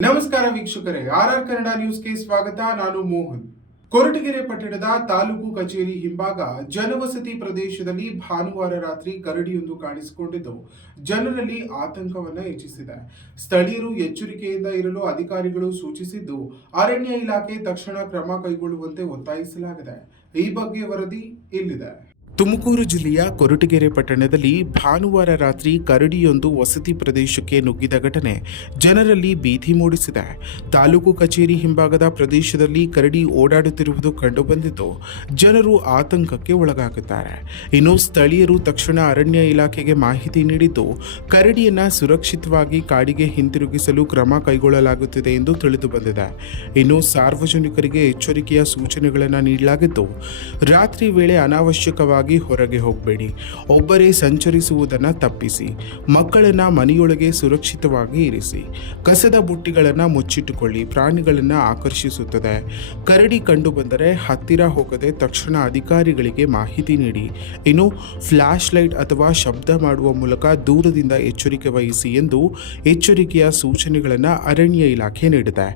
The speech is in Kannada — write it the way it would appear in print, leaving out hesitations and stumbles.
ನಮಸ್ಕಾರ ವೀಕ್ಷಕರೇ, ಆರ್ಆರ್ ಕನ್ನಡ ನ್ಯೂಸ್ಗೆ ಸ್ವಾಗತ. ನಾನು ಮೋಹನ್. ಕೊರಟಗೆರೆ ಪಟ್ಟಣದ ತಾಲೂಕು ಕಚೇರಿ ಹಿಂಭಾಗ ಜನವಸತಿ ಪ್ರದೇಶದಲ್ಲಿ ಭಾನುವಾರ ರಾತ್ರಿ ಕರಡಿಯೊಂದು ಕಾಣಿಸಿಕೊಂಡಿದ್ದು ಜನರಲ್ಲಿ ಆತಂಕವನ್ನ ಹೆಚ್ಚಿಸಿದೆ. ಸ್ಥಳೀಯರು ಎಚ್ಚರಿಕೆಯಿಂದ ಇರಲು ಅಧಿಕಾರಿಗಳು ಸೂಚಿಸಿದ್ದು ಅರಣ್ಯ ಇಲಾಖೆ ತಕ್ಷಣ ಕ್ರಮ ಕೈಗೊಳ್ಳುವಂತೆ ಒತ್ತಾಯಿಸಲಾಗಿದೆ. ಈ ಬಗ್ಗೆ ವರದಿ ಇಲ್ಲಿದೆ. ತುಮಕೂರು ಜಿಲ್ಲೆಯ ಕೊರಟಗೆರೆ ಪಟ್ಟಣದಲ್ಲಿ ಭಾನುವಾರ ರಾತ್ರಿ ಕರಡಿಯೊಂದು ವಸತಿ ಪ್ರದೇಶಕ್ಕೆ ನುಗ್ಗಿದ ಘಟನೆ ಜನರಲ್ಲಿ ಭೀತಿ ಮೂಡಿಸಿದೆ. ತಾಲೂಕು ಕಚೇರಿ ಹಿಂಭಾಗದ ಪ್ರದೇಶದಲ್ಲಿ ಕರಡಿ ಓಡಾಡುತ್ತಿರುವುದು ಕಂಡುಬಂದಿದ್ದು ಜನರು ಆತಂಕಕ್ಕೆ ಒಳಗಾಗಿದ್ದಾರೆ. ಇನ್ನು ಸ್ಥಳೀಯರು ತಕ್ಷಣ ಅರಣ್ಯ ಇಲಾಖೆಗೆ ಮಾಹಿತಿ ನೀಡಿದ್ದು ಕರಡಿಯನ್ನು ಸುರಕ್ಷಿತವಾಗಿ ಕಾಡಿಗೆ ಹಿಂತಿರುಗಿಸಲು ಕ್ರಮ ಕೈಗೊಳ್ಳಲಾಗುತ್ತಿದೆ ಎಂದು ತಿಳಿದು ಬಂದಿದೆ. ಇನ್ನು ಸಾರ್ವಜನಿಕರಿಗೆ ಎಚ್ಚರಿಕೆಯ ಸೂಚನೆಗಳನ್ನು ನೀಡಲಾಗಿದ್ದು ರಾತ್ರಿ ವೇಳೆ ಅನಾವಶ್ಯಕವಾಗಿ ಹೊರಗೆ ಹೋಗಬೇಡಿ, ಒಬ್ಬರೇ ಸಂಚರಿಸುವುದನ್ನು ತಪ್ಪಿಸಿ, ಮಕ್ಕಳನ್ನು ಮನೆಯೊಳಗೆ ಸುರಕ್ಷಿತವಾಗಿ ಇರಿಸಿ, ಕಸದ ಬುಟ್ಟಿಗಳನ್ನು ಮುಚ್ಚಿಟ್ಟುಕೊಳ್ಳಿ. ಪ್ರಾಣಿಗಳನ್ನು ಆಕರ್ಷಿಸುತ್ತದೆ. ಕರಡಿ ಕಂಡು ಬಂದರೆ ಹತ್ತಿರ ಹೋಗದೆ ತಕ್ಷಣ ಅಧಿಕಾರಿಗಳಿಗೆ ಮಾಹಿತಿ ನೀಡಿ. ಇನ್ನು ಫ್ಲಾಶ್ ಲೈಟ್ ಅಥವಾ ಶಬ್ದ ಮಾಡುವ ಮೂಲಕ ದೂರದಿಂದ ಎಚ್ಚರಿಕೆ ವಹಿಸಿ ಎಂದು ಎಚ್ಚರಿಕೆಯ ಸೂಚನೆಗಳನ್ನು ಅರಣ್ಯ ಇಲಾಖೆ ನೀಡಿದೆ.